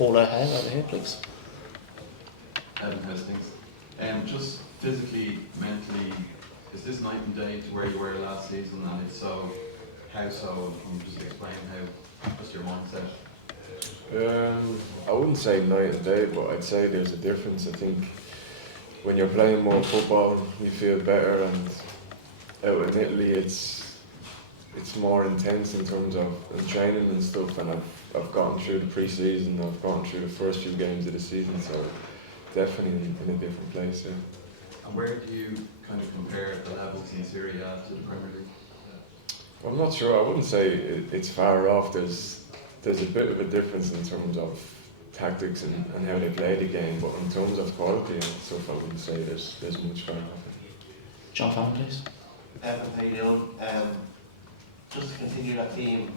Paul O'Hare over here, please. How's things? Just physically, mentally, is this night and day to where you were last season? And if so, how so? Can you just explain what's your mindset? I wouldn't say night and day, but I'd say there's a difference. I think when you're playing more football, you feel better, and out in Italy, it's more intense in terms of training and stuff. And I've gotten through the pre-season, I've gotten through the first few games of the season, so definitely in a different place. Yeah. And where do you kind of compare the levels in Serie A to the Premier League? I'm not sure. I wouldn't say it's far off. There's a bit of a difference in terms of tactics and how they play the game, but in terms of quality and stuff, I wouldn't say there's much far off. John Fallon, please. How you doing? Just to continue that theme,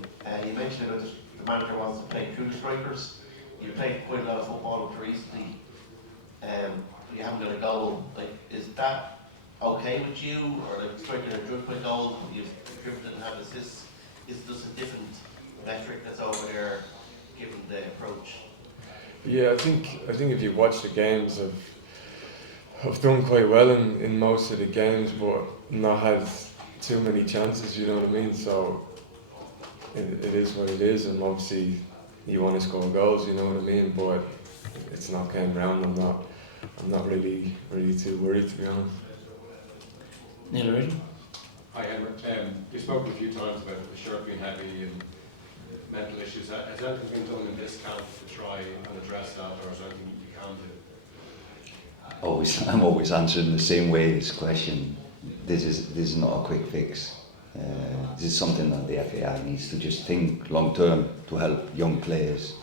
you mentioned about the manager wants to play through the strikers. You've played quite a lot of football up to recently. You haven't got a goal. Like, is that okay with you, or like striker a drift by goal? You've drifted and had assists. Is this a different metric that's over there, given the approach? Yeah, I think if you watch the games, I've done quite well in most of the games, but not had too many chances. You know what I mean? So it is what it is, and obviously you want to score goals. You know what I mean? But it's not came round. I'm not really too worried, to be honest. Neil O'Reilly. Hi, Edward. You've spoken a few times about the shirt being heavy and mental issues. Has anything been done in this camp to try and address that, or is there anything you can do? I'm always answering the same way this question. This is not a quick fix. This is something that the FAI needs to just think long term to help young players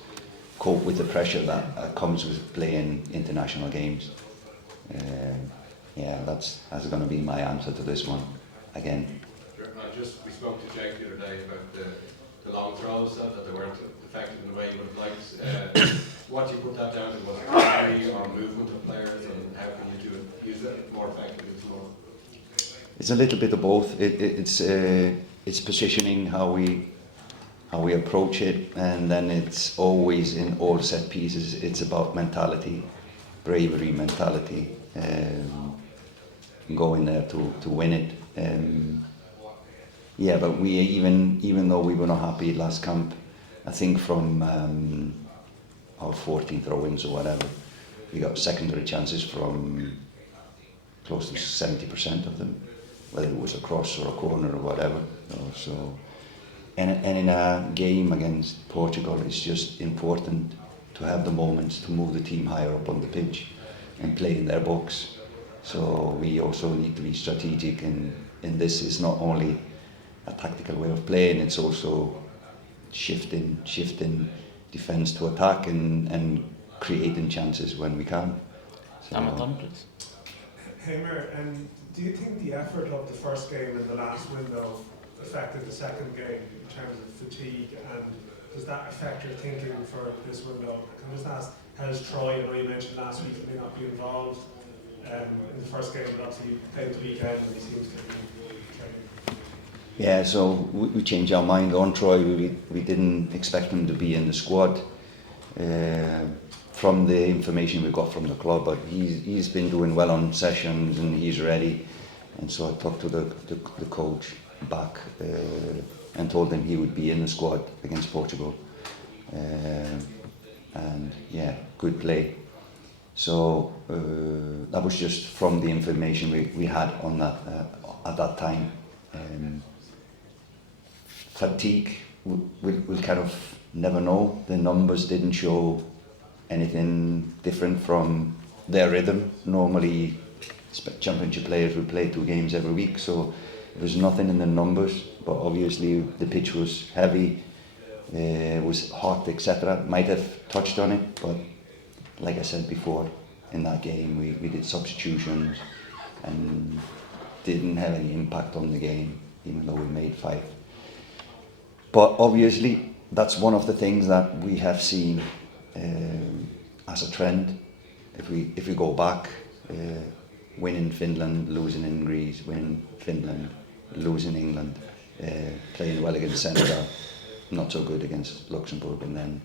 cope with the pressure that comes with playing international games. That's going to be my answer to this one. Again. Sure. We spoke to Jake the other day about the long throws, that they weren't effective in the way you would have liked. What do you put that down to? Was it quality or movement of players, and how can you use it more effectively tomorrow? It's a little bit of both. It's positioning, how we approach it, and then it's always in all set pieces. It's about mentality, bravery, mentality, going there to win it. But we even though we were not happy last camp, I think from our 14 throw-ins or whatever, we got secondary chances from close to 70% of them, whether it was a cross or a corner or whatever. And in a game against Portugal, it's just important to have the moments to move the team higher up on the pitch and play in their box. So we also need to be strategic, and this is not only a tactical way of playing, it's also shifting defence to attack and creating chances when we can. Please. Heimir, do you think the effort of the first game in the last window affected the second game in terms of fatigue, and does that affect your thinking for this window? Can I just ask, how's Troy? I know you mentioned last week he may not be involved in the first game, but obviously he played the weekend and he seems to be training. Yeah, so we changed our mind on Troy. We didn't expect him to be in the squad from the information we got from the club, but he's been doing well on sessions and he's ready. And so I talked to the coach back and told him he would be in the squad against Portugal. And yeah, good play. So that was just from the information we had on that at that time. Fatigue, we'll kind of never know. The numbers didn't show anything different from their rhythm. Normally, championship players would play 2 games every week, so there was nothing in the numbers. But obviously, the pitch was heavy, was hot, etc. Might have touched on it, but like I said before, in that game we did substitutions and didn't have any impact on the game, even though we made 5. But obviously, that's one of the things that we have seen as a trend. If we go back, winning Finland, losing in Greece, winning Finland, losing England, playing well against Senegal, not so good against Luxembourg, and then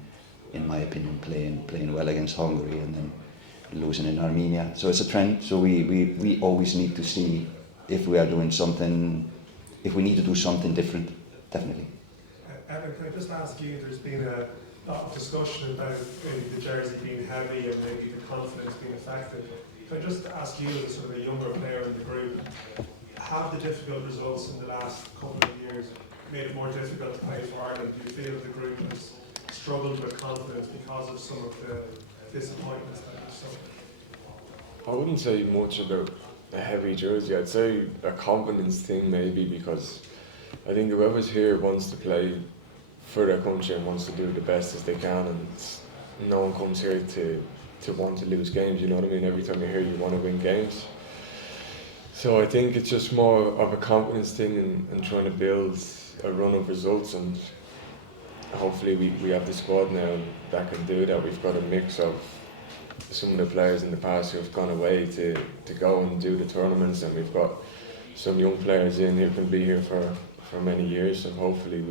in my opinion, playing well against Hungary and then losing in Armenia. So it's a trend. So we always need to see if we are doing something, if we need to do something different, definitely. Evan, can I just ask you, there's been a lot of discussion about maybe the jersey being heavy and maybe the confidence being affected. Can I just ask you, as sort of a younger player in the group, have the difficult results in the last couple of years made it more difficult to play for Ireland? Do you feel the group has struggled with confidence because of some of the disappointments that you've suffered? I wouldn't say much about a heavy jersey. I'd say a confidence thing maybe, because I think whoever's here wants to play for their country and wants to do the best as they can, and no one comes here to want to lose games, you know what I mean? Every time you're here you want to win games. So I think it's just more of a confidence thing and trying to build a run of results, and hopefully we have the squad now that can do that. We've got a mix of some of the players in the past who have gone away to go and do the tournaments, and we've got some young players in who can be here for many years, so hopefully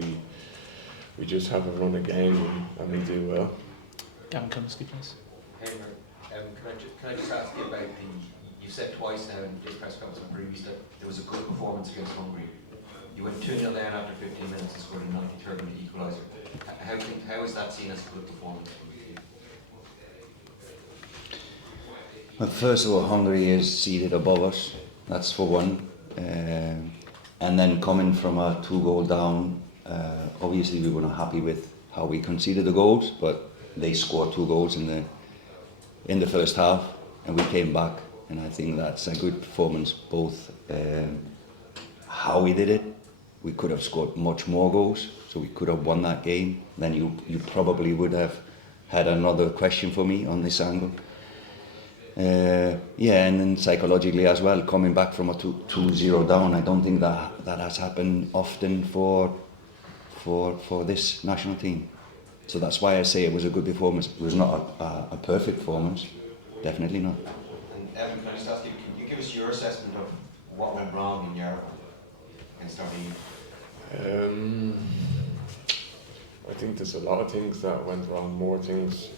we just have a run of game and we do well. Gavin Comiskey, please. Hey, can I just ask you about you said twice now in this press conference and previous that there was a good performance against Hungary. You went 2-0 down after 15 minutes and scored a 93rd minute equaliser. How is that seen as a good performance? Well, first of all, Hungary is seated above us, that's for one. And then coming from a 2-goal down, obviously we were not happy with how we conceded the goals, but they scored 2 goals in the first half, and we came back, and I think that's a good performance. Both how we did it, we could have scored much more goals, so we could have won that game. Then you probably would have had another question for me on this angle. Yeah, and then psychologically as well, coming back from a 2-0 down, I don't think that has happened often for this national team. So that's why I say it was a good performance. It was not a perfect performance, definitely not. And Evan, can I just ask you, can you give us your assessment of what went wrong in Europe against Armenia? I think there's a lot of things that went wrong. More things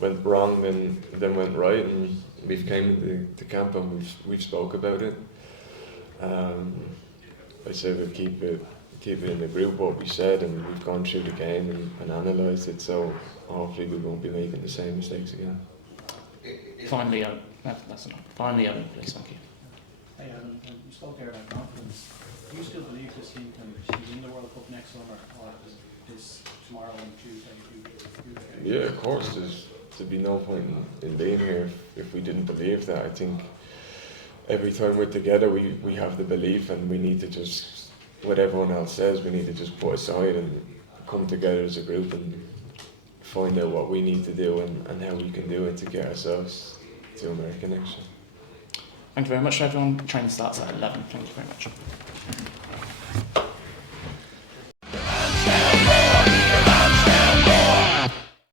went wrong than went right, and we've came into the camp and we've spoke about it. I say we'll keep it in the group what we said, and we've gone through the game and analysed it, so hopefully we won't be making the same mistakes again. Finally, that's enough. Finally, Evan, please. Thank you. Hey, you spoke there about confidence. Do you still believe this team can win the World Cup next summer, or is tomorrow and Tuesday? Yeah, of course. There'd be no point in being here if we didn't believe that. I think every time we're together, we have the belief, and we need to just, what everyone else says, we need to just put aside and come together as a group and find out what we need to do and how we can do it to get ourselves to America next year. Thank you very much, everyone. Training starts at 11. Thank you very much.